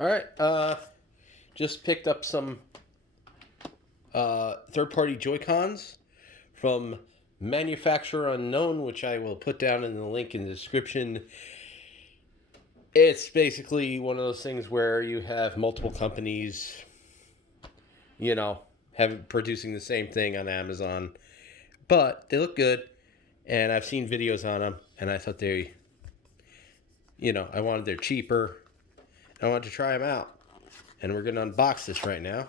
All right. Just picked up some third-party Joy-Cons from manufacturer unknown, which I will put down in the link in the description. It's basically one of those things where you have multiple companies, producing the same thing on Amazon, but they look good, and I've seen videos on them, and I thought I wanted they're cheaper. I wanted to try them out, and we're gonna unbox this right now.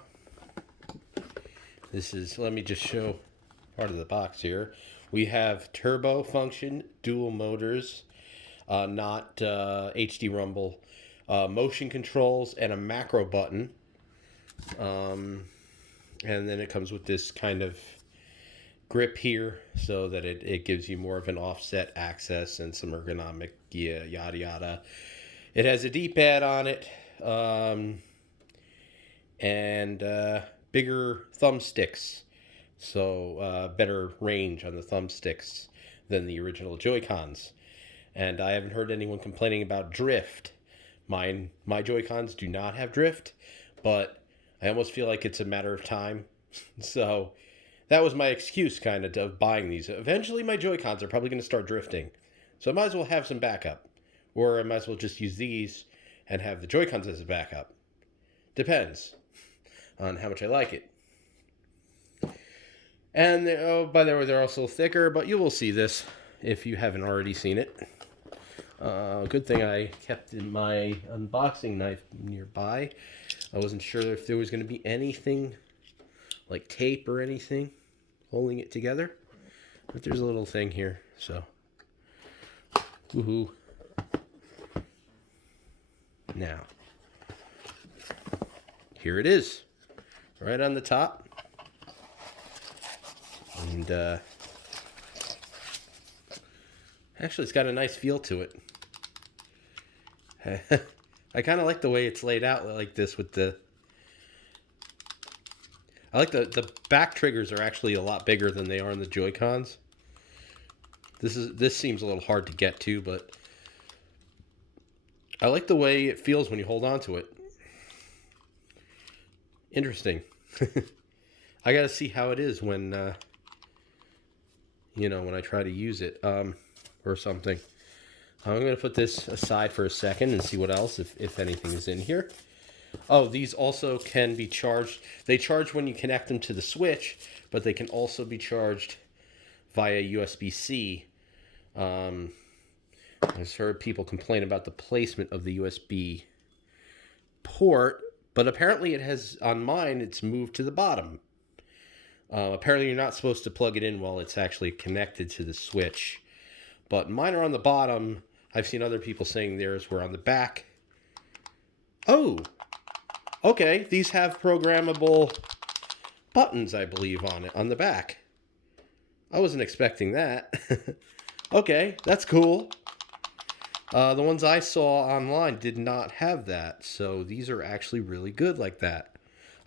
Let me just show part of the box here. We have turbo function, dual motors, not HD rumble, motion controls, and a macro button. And then it comes with this kind of grip here so that it gives you more of an offset access and some ergonomic, yada yada. It has a D-pad on it, and bigger thumbsticks, so better range on the thumbsticks than the original Joy-Cons. And I haven't heard anyone complaining about drift. My Joy-Cons do not have drift, but I almost feel like it's a matter of time. So that was my excuse kind of buying these. Eventually my Joy-Cons are probably going to start drifting. So I might as well have some backup. Or I might as well just use these and have the Joy-Cons as a backup. Depends on how much I like it. And by the way, they're also thicker, but you will see this if you haven't already seen it. Good thing I kept in my unboxing knife nearby. I wasn't sure if there was going to be anything like tape or anything holding it together. But there's a little thing here, so. Woohoo. Now, here it is, right on the top. And actually, it's got a nice feel to it. I kind of like the way it's laid out like this with I like the back triggers are actually a lot bigger than they are in the Joy-Cons. This seems a little hard to get to, but I like the way it feels when you hold on to it. Interesting. I got to see how it is when when I try to use it or something. I'm going to put this aside for a second and see what else, if anything is in here. Oh, these also can be charged. They charge when you connect them to the switch, but they can also be charged via USB-C. I've heard people complain about the placement of the USB port, but apparently it has, on mine, it's moved to the bottom. Apparently you're not supposed to plug it in while it's actually connected to the switch. But mine are on the bottom. I've seen other people saying theirs were on the back. Oh, okay. These have programmable buttons, I believe, on the back. I wasn't expecting that. Okay, that's cool. The ones I saw online did not have that, so these are actually really good like that.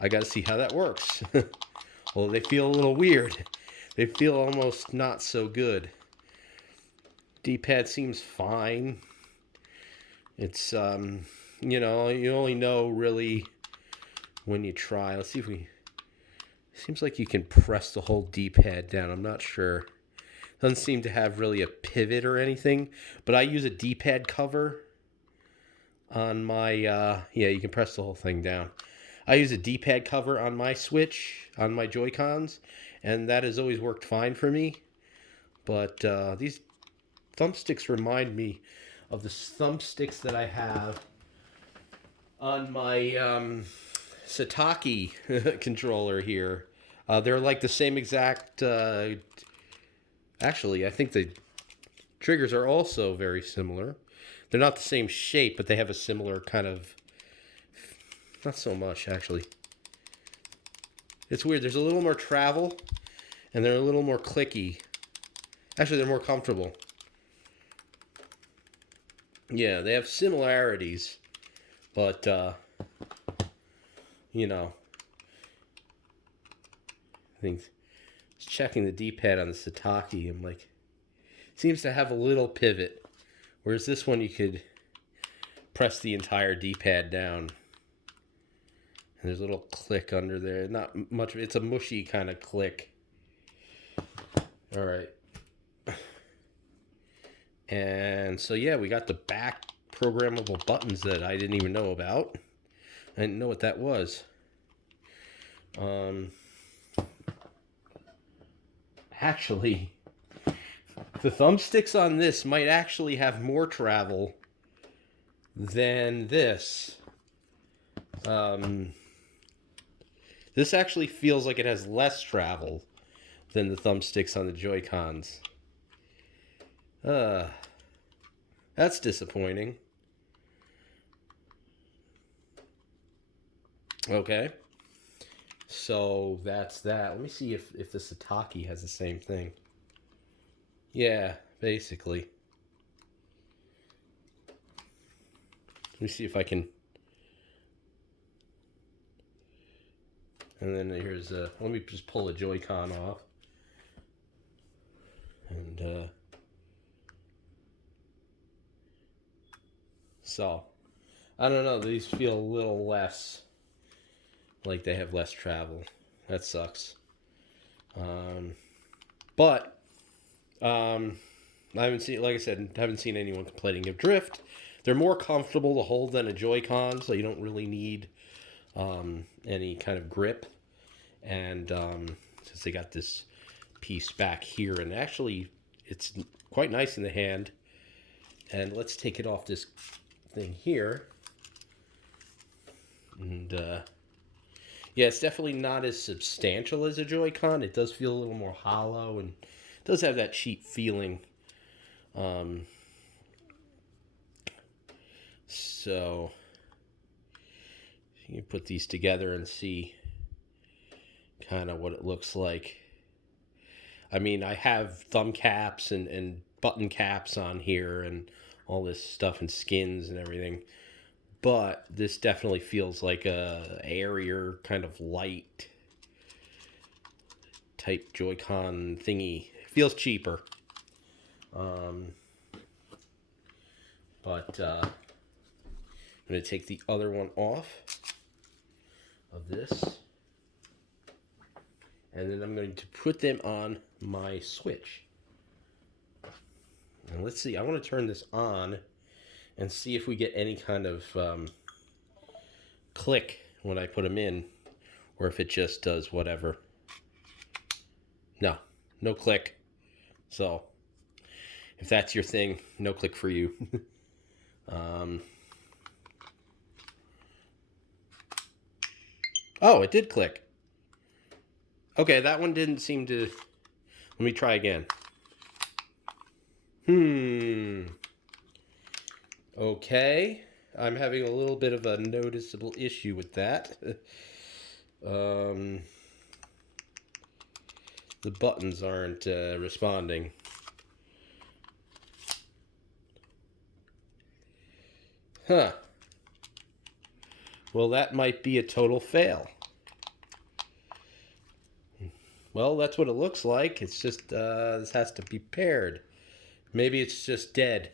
I got to see how that works. Well, they feel a little weird. They feel almost not so good. D-pad seems fine. It's, you only know really when you try. Let's see if we... Seems like you can press the whole D-pad down. I'm not sure. Doesn't seem to have really a pivot or anything. But I use a D-pad cover on my... yeah, you can press the whole thing down. I use a D-pad cover on my Switch, on my Joy-Cons, and that has always worked fine for me. But these thumbsticks remind me of the thumbsticks that I have on my Sataki controller here. They're like the same exact... actually, I think the triggers are also very similar. They're not the same shape, but they have a similar kind of... Not so much, actually. It's weird. There's a little more travel, and they're a little more clicky. Actually, they're more comfortable. Yeah, they have similarities, but, I think checking the D-pad on the Sataki, I'm like, seems to have a little pivot, whereas this one you could press the entire D-pad down. There's a little click under there. Not much. It's a mushy kind of click. All right. And so, yeah, we got the back programmable buttons that I didn't even know about. I didn't know what that was. Actually, the thumbsticks on this might actually have more travel than this. This actually feels like it has less travel than the thumbsticks on the Joy-Cons. That's disappointing. Okay. So that's that. Let me see if the Sataki has the same thing. Yeah, basically. Let me see if I can. And then here's let me just pull a Joy-Con off. And so I don't know, these feel a little less like they have less travel. That sucks. But I haven't seen, like I said, haven't seen anyone complaining of drift. They're more comfortable to hold than a Joy-Con, so you don't really need any kind of grip. And since they got this piece back here, and actually it's quite nice in the hand. And let's take it off this thing here. And yeah, it's definitely not as substantial as a Joy-Con. It does feel a little more hollow, and it does have that cheap feeling. So you can put these together and see kind of what it looks like. I mean, I have thumb caps and button caps on here and all this stuff and skins and everything. But this definitely feels like a airier, kind of light type Joy-Con thingy. It feels cheaper. But I'm going to take the other one off of this. And then I'm going to put them on my Switch. And let's see, I want to turn this on and see if we get any kind of click when I put them in, or if it just does whatever. No click. So, if that's your thing, no click for you. Oh, it did click. Okay, that one didn't seem to... Let me try again. Okay, I'm having a little bit of a noticeable issue with that. The buttons aren't responding. Huh. Well, that might be a total fail. Well, that's what it looks like. It's just, this has to be paired. Maybe it's just dead.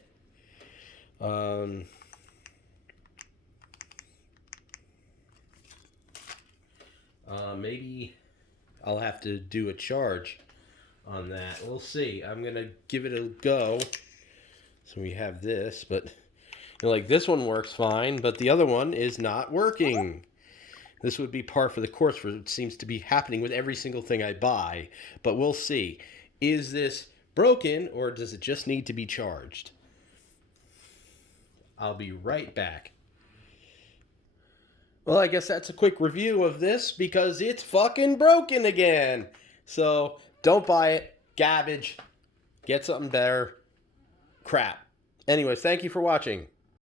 Maybe I'll have to do a charge on that. We'll see. I'm going to give it a go. So we have this, but you know, like this one works fine, but the other one is not working. This would be par for the course for it seems to be happening with every single thing I buy. But we'll see. Is this broken or does it just need to be charged? I'll be right back. Well, I guess that's a quick review of this because it's fucking broken again. So don't buy it. Garbage. Get something better. Crap. Anyways, thank you for watching.